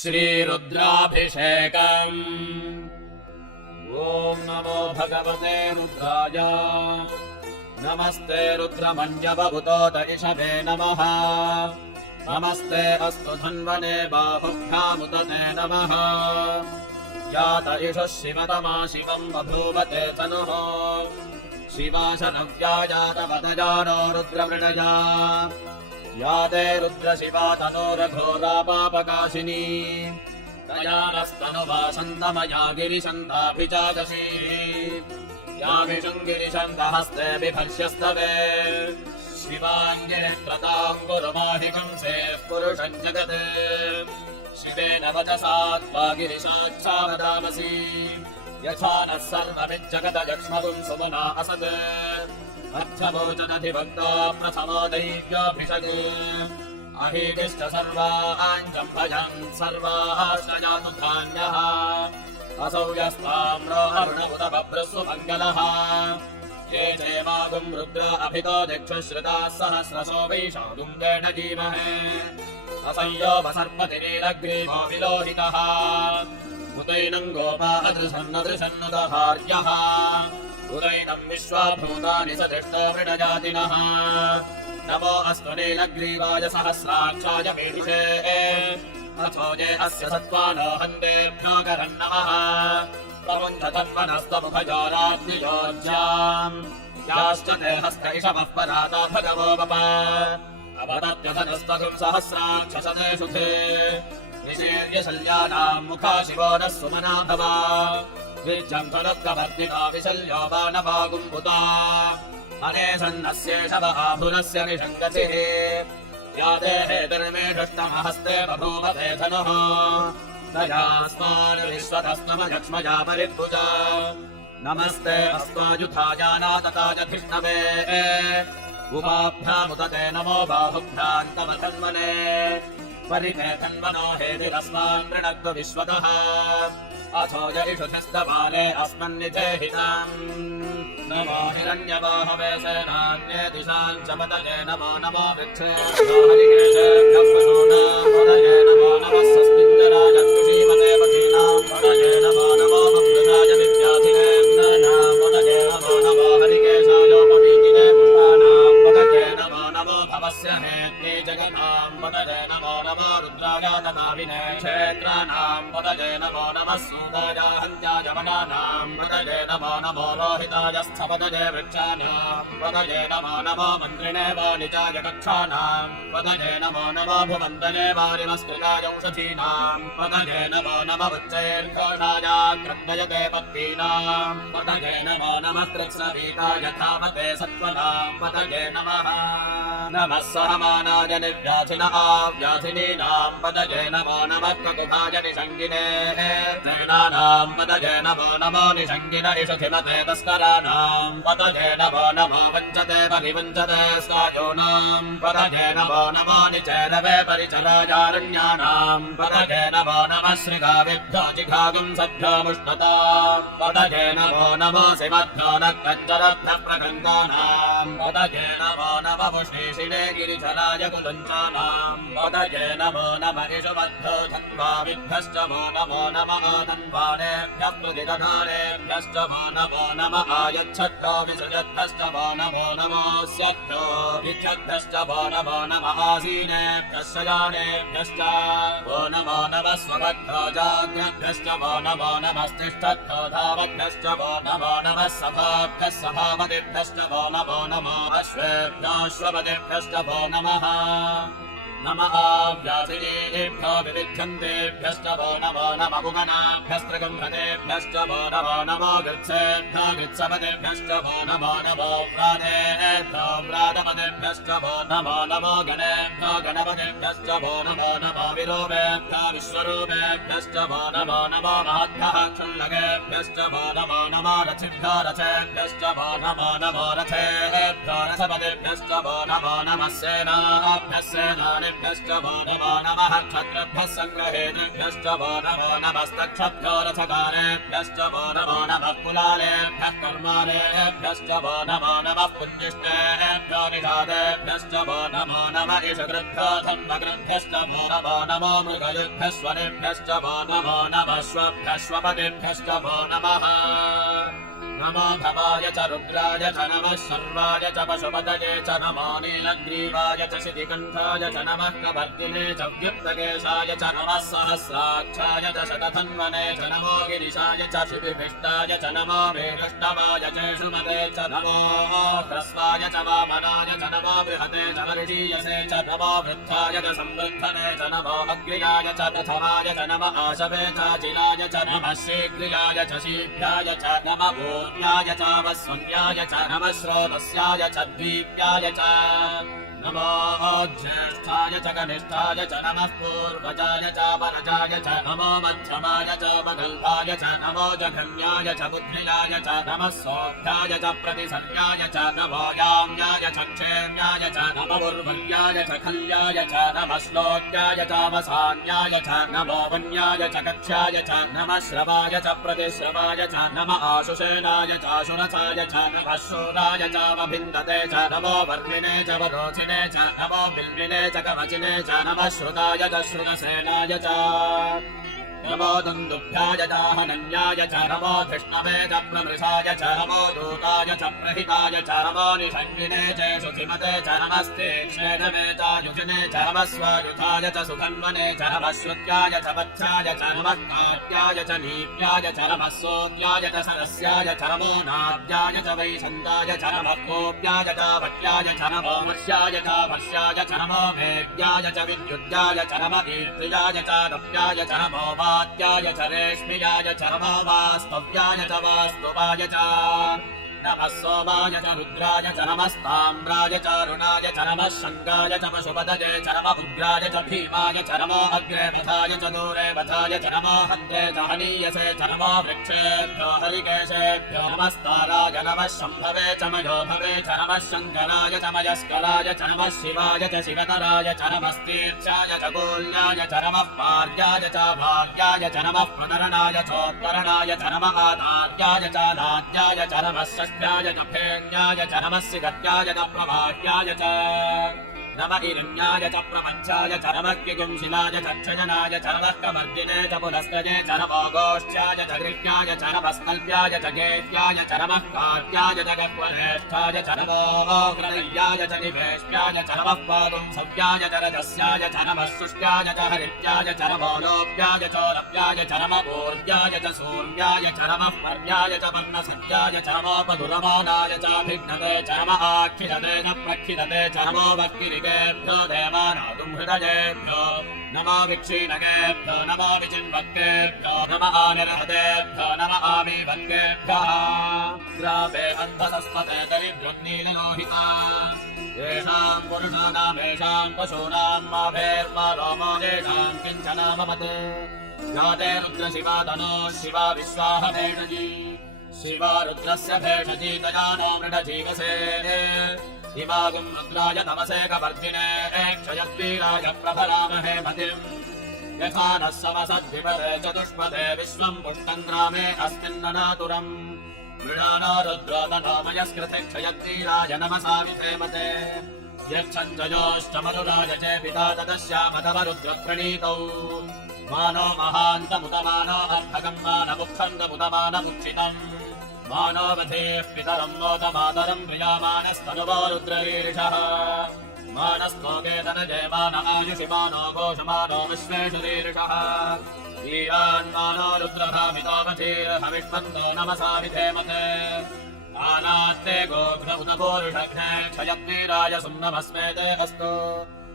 श्रीरुद्राभिषेकम्। ॐ नमो भगवते रुद्राय। नमस्ते रुद्रमन्यवभूतोत इषभे नमः। नमस्ते अस्तु धन्वने बाहुभ्यामुदते नमः। यात इषः शिवतमा शिवम् बभूवते तनुः। शिवाशनव्यायातवदजानो रुद्रमृणया। या ते रुद्रशिवा तनोरघोरा पापकाशिनी। दयानस्तनुवासन्तमया गिरिशन्ताभिजातशी। या विशङ्गिरिशन्तहस्ते बिभर्ष्यस्तवे। शिवाङ्गिरित्रताम् गुरुमाहिकंसे पुरुषम् जगते। शिवेन वचसा त्वा गिरिशाच्छा वदामसि। यथा नः सर्वमिज्जगदजक्ष्मगुम् सुमना असत्। अर्थवोचनधिभक्तो प्रथमो दैव्योऽभिषग्। अहीतिश्च सर्वाञ्चम् भजन् सर्वाश्रयातु धान्यः। असौ यस्ताम्रो अरुण बभ्रसु मङ्गलः। ये चैवागुम् रुद्र अभितो दिक्षुश्रिताः सहस्रशो वैशागुम्बेण जीमहे। असंयोपसर्पतिनीलग्रीवो विलोहितः। उदैनम् गोपा अदृशन्नदृशन्नुदहार्यः। उदैनम् विश्वाभूतानि सदृष्टो मृडजातिनः। नमो अस्तु नीलग्रीवाय सहस्राक्षाय मीढुषे। अथो ये अस्य सत्त्वानो हन्तेभ्योऽकरम् नमः। प्रमुञ्चतन्वनस्तमुखजाराग्नियोज्याम्। याश्च ते हस्त इषवः पराता भगवो वप। अवदत्यधनस्तगुम् सहस्राक्षसदेषु ते। निशीर्य शल्यानाम् मुखा शिवो नः सुमना भव। विज्जम् फलत्कवर्तिका विशल्यो वानवागुम्भुता। अने सन्नस्येषव आभुरस्य निषङ्गतिः। या देहे धर्मे दृष्टमहस्ते बभूव वेधनः। तयास्मान् विश्वतस्नमजक्ष्मजा परिद्भुजा। नमस्ते अस्माजुथायानातताजधिष्णवे। उपाभ्यामुदते नमो बाहुभ्याम् तव तन्वने। परिते तन्वनो हेतिरस्मान् मृणद्व विश्वतः। अथो जयिषुधस्तबाले अस्मन्निजेहिताम्। नमो हिरण्यबाहवे सेनान्ये दिशाम् च पतये नमो नमो वृक्षेभ्यो पतये नमो नमः स्वस्मिञ्जराय कृषीमते पतीनाम् पतये नमो नमो ममृताय विद्याधिनेन्द्राणाम् पतये नमो नमो हरिकेशायोपवीतिने पुष्पाणाम् पतये नमो नमो भवस्य हेत्ये जगताम् पतये नमो नमो रुद्राय तदाविने क्षेत्राणाम् पतये नमो नमः सूदाय हन्त्याय वनानाम् पतये नमो नमो लोहिताय स्थपतये वृक्षाणाम् पतये नमो नमो मन्त्रिणे वाणिजाय कक्षाणाम् पतये नमो नमो भुवन्दने वारिमस्कृताय औषधीनाम् पतये नमो नमो वृक्षैर्घोषाय क्रन्दयते पत्नीनाम् पतये नमो नमः कृत्सवीताय धावते सत्त्वनाम् पतये नमः नमः सहमानाय निर्व्याधिन आव्याधिनीनाम् पतये नमो नमः ककुभाय निषङ्गिने सेनानाम् पतये नमो नमो निषङ्गिन इषधिमते तस्कराणाम् पतये नमो नमो वञ्चते परिवञ्चते स्कायोनाम् पतये नमो नमो निचेरवे परिचरायारण्यानाम् पतये नमो नमः श्रीगाविभ्यो जिघागुम् सभ्यो मुष्णता पतये नमो नमो शिवभ्यो नक्कञ्चरभ्यः प्रगन्धानाम् पतये नमो नमः पुष्णीषिणे गिरिचराय कुलञ्चानाम् पतये नमो नमः इषुवद्भ्यो धन्वाविभ्यश्च वो नमो नमः धन्वानेभ्यः प्रतिदधानेभ्यश्च वो नमो नमः आयच्छद्भ्यो विसृजद्भ्यश्च वो नमो नमोऽस्यद्भ्यो विच्छद्भ्यश्च वो नमो नमः आसीनेभ्यः शयानेभ्यश्च वो नमो नमः स्वभद्भ्यो जाग्रभ्यश्च वो नमो नमस्तिष्ठद्भ्यो धावद्भ्यश्च वो नमो नमः सभाभ्यः सभापतिभ्यश्च वो नमो नमो अश्वेभ्योऽश्वपतिभ्यश्च वो नमः नमः व्याधिनेभ्यो विविध्यन्तेभ्यश्च वो नमो नमः पुगनाभ्यस्त्रगम्भतेभ्यश्च वो नमो नमो गृत्सेभ्यो गृत्सपतेभ्यश्च वो नमो नमो व्रातेभ्यो व्रातपतेभ्यश्च वो नमो नमो गणेभ्यो गणपतेभ्यश्च वो नमो नमो विरूपेभ्यो विश्वरूपेभ्यश्च वो नमो नमो महद्भ्यः क्षुल्लकेभ्यश्च वो नमो नमो रथिभ्यो रथेभ्यश्च वो नमो नमो रथेभ्यो रथपतेभ्यश्च वो नमो नमः सेनाभ्यो क्षत्रियेभ्यः सेनानिभ्यश्च वो नमो नमः क्षत्रिभ्यः सङ्ग्रहेभ्यश्च वो नमो नमस्तक्षभ्यो रथकारेभ्यश्च वो नमो नमः कुलालेभ्यः कर्मालेभ्यश्च वो नमो नमः पुण्यष्टेभ्यो निषादेभ्यश्च वो नमो नमः ईशकृभ्यो धर्मकृभ्यश्च वो नमो नमो मृगयुभ्यः स्वरेभ्यश्च वो नमो नमः स्वभ्यश्वपतिभ्यश्च वो नमः नमो भवाय च रुद्राय च नमः सर्वाय च पशुपतये च नमो नीलग्रीवाय च शितिकण्ठाय च नमः कवर्दिने च व्युक्तकेशाय च नमः सहस्राक्षाय च शतधन्वने च नमो गिरिशाय च शिबिभिष्टाय च नमो वीरष्टवाय च सुमते च नमो ह्रस्वाय च वामनाय च नमो बृहते च वर्षीयसे च नमो वृद्धाय च संवृद्धने च नमो अग्र्याय च प्रथमाय च नमः आशवे च जिलाय च नमः शीघ्रियाय च शीघ्राय च नमः न्याय च वस्वन्याय च नमः श्रोतस्याय च द्वीप्याय च नमो ज्येष्ठाय च कनिष्ठाय च नमः पूर्वजाय च वरजाय च नमो मध्यमाय च मगल्भाय च नमो जघन्याय च बुद्धियाय च नमः सौभ्याय च प्रतिसंज्ञाय च नमो याम्याय च क्षेम्याय च नमो उर्वल्याय च खल्याय च नमः श्लोक्याय च वसान्याय च नमो वन्याय च कक्ष्याय च नमः श्रवाय च प्रतिश्रवाय च नमः आशुषेणाय च आशुरसाय च नमः शूराय च वभिन्दते च नमो वर्मिणे च वरोचिने च नमो बिल्बिने च कवचिने च नमः श्रुताय च श्रुतसेनाय च नमो दन्दुभ्याय च हनन्याय च नमो धृष्णवे च प्रमृषाय च नमो दूताय च प्रहिताय च नमो निषङ्गिने च सुखिमते च नमस्ते क्षेदवे च युजिने च नमः स्वयुधाय च सुधन्वने च नमः श्रुत्याय च वत्स्याय च नमः कात्याय च नीप्याय च नमः सोत्याय च सरस्याय च नमो नाद्याय च वैशन्ताय च नमः कोप्याय च वट्याय च नमो मुष्याय च भस्याय च नमो वेद्याय च विद्युद्याय च नमः कीर्त्याय च दप्याय च नमो वात्याय च रेश्म्याय च नमो वास्तव्याय च वास्तुवाय च नमः सोमाय च रुद्राय च नमस्ताम्राय च अरुणाय च नमः शङ्गाय च पशुपतये च नमः उग्राय च भीमाय च नमो अग्रे वधाय च दूरे वधाय च नमो हन्त्रे च हनीयसे च नमो वृक्षेभ्यो हरिकेशेभ्यो नमस्ताराय नमः शम्भवे च मयोभवे च नमः शङ्कराय च मयस्कराय च नमः शिवाय च शिवतराय च नमस्तीर्चाय च गोल्याय च नमः पार्याय च भार्याय च नमः प्रतरणाय चोत्तरणाय च नमः आदार्याय च नाद्याय च नमः षष्ट्याय च फेन्याय च नमः सिगत्याय च प्रभार्याय च नमः हिरण्याय च प्रपञ्चाय च नमः किगुंशिलाय च क्षयनाय च नमः कवर्दिने च पुलस्तये च नमो गोष्ठ्याय च गृह्याय च नमः स्कल्प्याय च गेह्याय च नमः कार्याय च गह्वरेष्ठाय च नमो हृदयाय च निवेश्याय च नमः पादुंसव्याय च रजस्याय च नमः शुष्याय च हरित्याय च नमो लोप्याय च रव्याय च नमः ऊर्ध्याय च सूर्याय च नमः पर्याय च वर्णसत्याय च नमो पदुरमानाय च भिघ्नते च नमः आखिलते च प्रखिलते च नमो भक्तिरिके देवानादुं हृदयेभ्यो नमो विक्षीणकेभ्यो नमो विचिन्वक्केभ्यो नमः निर्हृतेभ्यो नमः आमीभक्केभ्यः ग्रामे अन्धसस्मते दरिद्रुन्नीललोहिता येषां पुरुषाणामेषां पशूनां मा भेर्मा रोमो येषां किञ्चनाममते याते रुद्रशिवा तनो शिवा विश्वाह भेषजी शिवा रुद्रस्य भेषजी दयानो मृडजीवसे इमागुं रुद्राय तमसे कवर्दिने क्षयद्वीराय प्रभरामहे मतिम् यथा नः समसद्विपदे चतुष्पदे विश्वं पुष्टं ग्रामे अस्मिन्ननातुरम् मृडानो रुद्रो तनोमयस्कृते क्षयद्वीराय नमसामिथे मते यच्छञ्जयोश्चमरुराय च पिता तदस्यामतमरुद्रप्रणीतौ मानो महान्तमुतमानो अर्धकं मानमुत्खण्डमुतमानमुच्चितम् मानोवधेः पितरं मोदमातरं प्रियामानस्तनुवो रुद्ररीरिषः मानस्तोकेतनजय मान आयुषि मानो घोषमानो विश्वेषरीरिषः वीरान्मानो रुद्रभामितोपचीर्हविष्मन्तो नमसा विधेमते आनात्ते गोघ्नमुतपूरुषघ्ने क्षयद्वीराय सुम्नमस्मेते अस्तु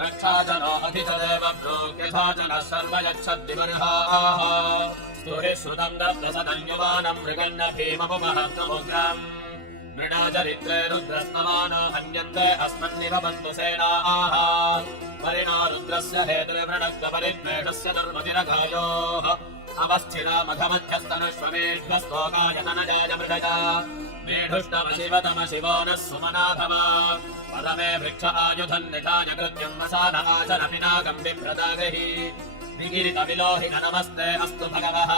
रक्षा च नो अधिचदेव प्रोक्यथा च नः सर्वयच्छद्दिवर्हाः स्तुहि श्रुतं दप्रसदं युवानं मृगन्न भीममुपहन्तमुग्रम् मृडाचरित्रे रुद्रस्तमानो हन्यन्ते अस्मन्निव बन्धुसेनाः परिणो रुद्रस्य हेतुर्वृणग्धपरिद्वेषस्य दुर्मतिरघायोः अवस्थिरा मघमध्यस्तनुष्वमेध्वस्तोकाय तनजाय मृगया मेढुष्टम शिवतम शिवो नः सुमनाभव परमे वृक्ष आयुधं निधाय कृत्यं वसानवाचन पिनाकं बिभ्रदागहि विगिरितविलोहित नमस्ते अस्तु भगवः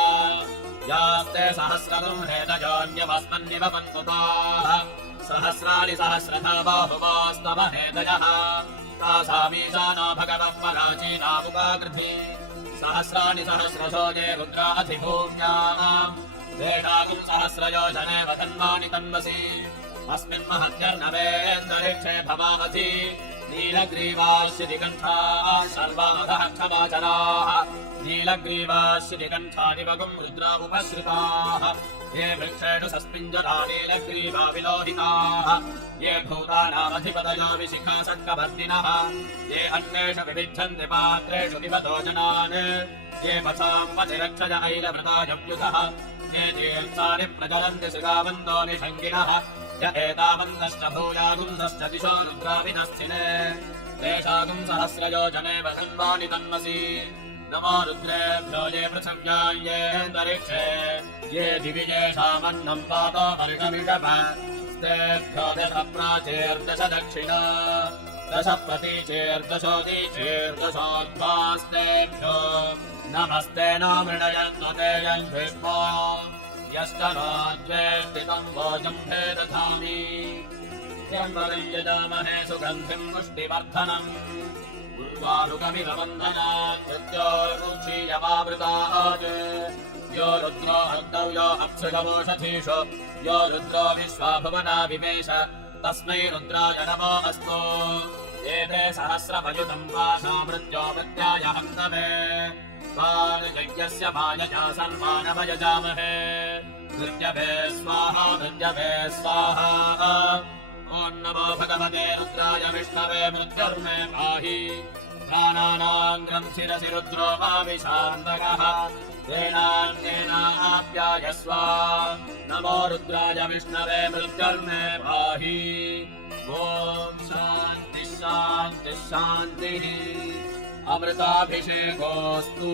यास्ते सहस्रगं हेदयोऽन्यवस्मन्निव पन्पुताः सहस्राणि सहस्रथा बाहुवास्तव हेदयः तासामीशानो भगवः पराचीनामुपाकृति सहस्राणि सहस्रशो ये रुद्राधिभूम्याम् वेदागुं सहस्रयोजने वधन्वानि तन्वसि अस्मिन् महत्यर्णवेन्दरिक्षे भवामसि नीलग्रीवाश्चिदिकण्ठाः सर्वाधः क्षमाचराः नीलग्रीवाश्चिदिकण्ठानि वगुं रुद्रा उपश्रिताः ये वृक्षेषु सस्मिञ्जरा नीलग्रीवा विलोहिताः ये भूतानामधिपतयो विशिखा सत्कवर्तिनः ये अन्येषु विविध्यन्ति पात्रेषु पिबतो जनान् ये पथां पतिरक्षय ऐलभृतायव्युतः ये तीर्थानि प्रचलन्ति श्रीगावन्दो निषङ्गिणः य एतावन्तश्च भूयागुंसश्च दिशो रुद्राविनस्थिने तेषागुं सहस्रयोजने वधन्वानि तन्मसि नमो रुद्रेभ्यो ये पृथिव्यां येऽन्तरिक्षे ये दिवि येषामन्नं पातो वर्षमिषभ स्तेभ्यो दश प्राचीर्दश दक्षिणा दश प्रतीचीर्दशोदीचीर्दशोद्वास्तेभ्यो नमस्ते नो मृणयन्तो ते यन्विष्मो यश्च नो द्वेष्टितं वोजं भेदधामि जन्मनं यजामहे सुगन्धिं पुष्टिवर्धनम् उर्वारुकमिव बन्धनात् मृत्योर्मुक्षीयमावृतात् यो रुद्रो हर्तौ यो अप्सुषवोषधीषु यो रुद्रो विश्वा भुवना विवेश तस्मै रुद्राय नमो अस्तु एते सहस्रभयुतं वाशो मृत्यो मृत्याय हन्तवे यज्ञस्य मायया सन्मानमयजामहे नृत्यभे स्वाहा नृत्यभे स्वाहा ॐ नमो भगवते रुद्राय विष्णवे मृत्युर्मे पाहि प्राणानां ग्रन्थिरसि रुद्रो वाविशान्तकः तेनान्येनाप्यायस्व नमो रुद्राय विष्णवे मृत्युर्मे पाहि ॐ शान्तिः शान्तिः शान्तिः अमृताभिषेकोऽस्तु।